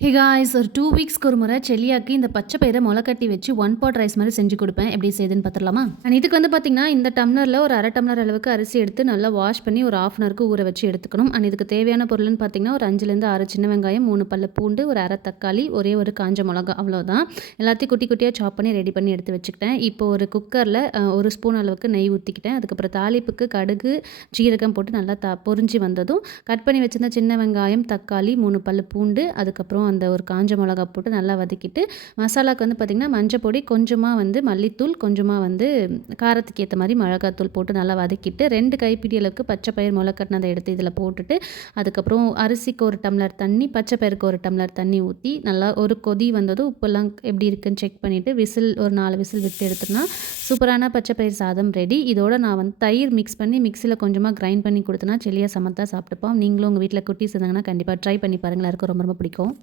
ஹிகாய்ஸ் ஒரு டூ வீக்ஸ்க்கு ஒரு முறை செல்லியாக்கு இந்த பச்சை பயிரை முளைக்கட்டி வச்சு ஒன் பாட் ரைஸ் மாதிரி செஞ்சு கொடுப்பேன். எப்படி செய்யுதுன்னு பார்த்துலாமா அண்ட் இதுக்கு வந்து பார்த்தீங்கன்னா இந்த டம்ளரில் ஒரு அரை டம்ளர் அளவுக்கு அரிசி எடுத்து நல்லா வாஷ் பண்ணி ஒரு ஆஃப் அன் ஹவருக்கு ஊற வச்சு எடுத்துக்கணும். அண்ட் இதுக்கு தேவையான பொருள்னு பார்த்தீங்கன்னா ஒரு அஞ்சுலேருந்து ஆறு சின்ன வெங்காயம் மூணு பல்லு பூண்டு ஒரு அரை தக்காளி ஒரே ஒரு காஞ்ச மிளகா அவ்வளோதான் எல்லாத்தையும் குட்டி குட்டியாக சாப் பண்ணி ரெடி பண்ணி எடுத்து வச்சுக்கிட்டேன். இப்போ ஒரு குக்கரில் ஒரு ஸ்பூன் அளவுக்கு நெய் ஊற்றிக்கிட்டேன் அதுக்கப்புறம் தாளிப்புக்கு கடுகு ஜீரகம் போட்டு நல்லா த பொறிஞ்சி வந்ததும் கட் பண்ணி வச்சிருந்த சின்ன வெங்காயம் தக்காளி மூணு பல்லு பூண்டு அதுக்கப்புறம் அந்த ஒரு காஞ்ச மிளகா போட்டு நல்லா வதக்கிட்டு மசாலாவுக்கு வந்து பார்த்திங்கன்னா மஞ்சள் பொடி கொஞ்சமாக வந்து மல்லித்தூள் கொஞ்சமாக வந்து காரத்துக்கு ஏற்ற மாதிரி மிளகாத்தூள் போட்டு நல்லா வதக்கிட்டு ரெண்டு கைப்பிடி அளவுக்கு பச்சை பயிர் முளைக்கட்டினதை எடுத்து இதில் போட்டுட்டு அதுக்கப்புறம் அரிசிக்கு ஒரு டம்ளர் தண்ணி பச்சை பயிருக்கு ஒரு டம்ளர் தண்ணி ஊற்றி நல்லா ஒரு கொதி வந்ததும் உப்பெல்லாம் எப்படி இருக்குன்னு செக் பண்ணிவிட்டு விசில் ஒரு நாலு விசில் விட்டு எடுத்துனா சூப்பரான பச்சை பயிர் சாதம் ரெடி இதோட நான் வந்து தயிர் மிக்ஸ் பண்ணி மிக்சியில் கொஞ்சமாக கிரைண்ட் பண்ணி கொடுத்தனா செல்லியாக சமத்தாக சாப்பிட்டுப்போம். நீங்களும் உங்கள் வீட்டில் குட்டீஸ் இருந்தாங்கன்னா கண்டிப்பாக ட்ரை பண்ணி பாருங்கள் எல்லாருக்கும் ரொம்ப ரொம்ப பிடிக்கும்.